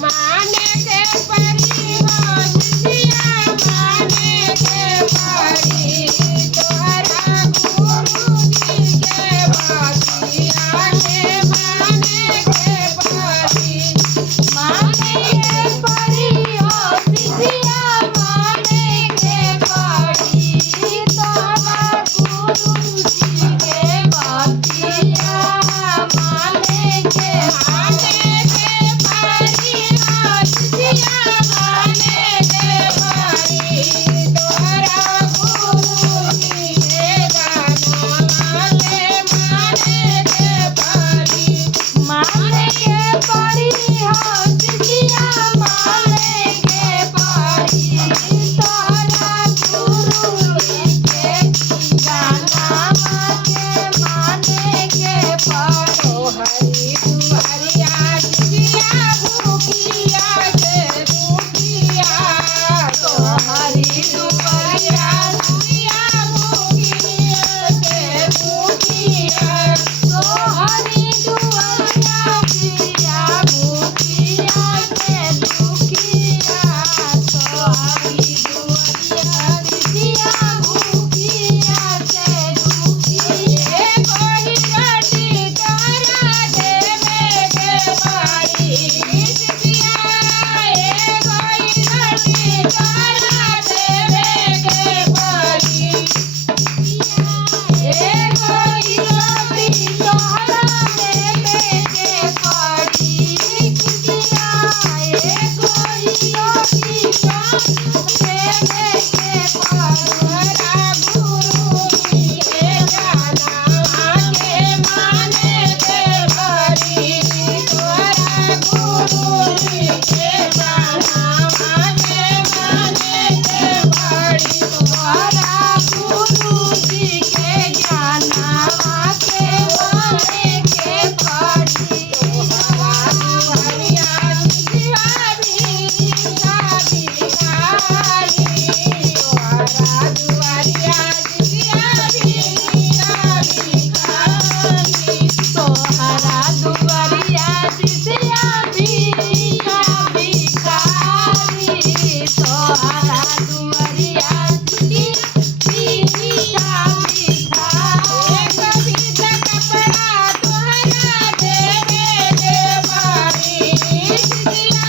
माने के परी हो सिया माने के परी तोहरा गुरु जी के बतिया के माने के परी माने के परी हो सिया माने के परी तोहरा गुरु जी के बतिया माने के परी हो सिया माने के परी तोहरा गुरु जी के गाना माने के परी माने के परी हो सिया माने के परी तोहरा गुरु जी के गाना माने के परी हरि दुआरिया सिया भूखिया के दुखिया तो हरि दुआरिया सिया भूखिया के दुखिया तो हरि दुआरिया सिया भूखिया के दुखिया तो हरि दुआरिया सिया भूखिया के दुखिया कोई गति तोरा देवे के परी सिया कोई गति तोरा देवे के परी कोई गति तोरा देवे के परी सिया कोई गति देवे के तोहरा गुरु जी के गाना के माने के परी तोहरा गुरु जी के गाना के माने के परी तोहरा गुरु जी के गाना के माने के परी तोहरा दुआरिया सिया भिखारी तोहरा दुआरिया सिया भिखारी तोहरा दुआरिया सिया भिखारी तोहरा दुआरिया सिया भिखारी कभी कपड़ा तोहरा देवे के परी सिया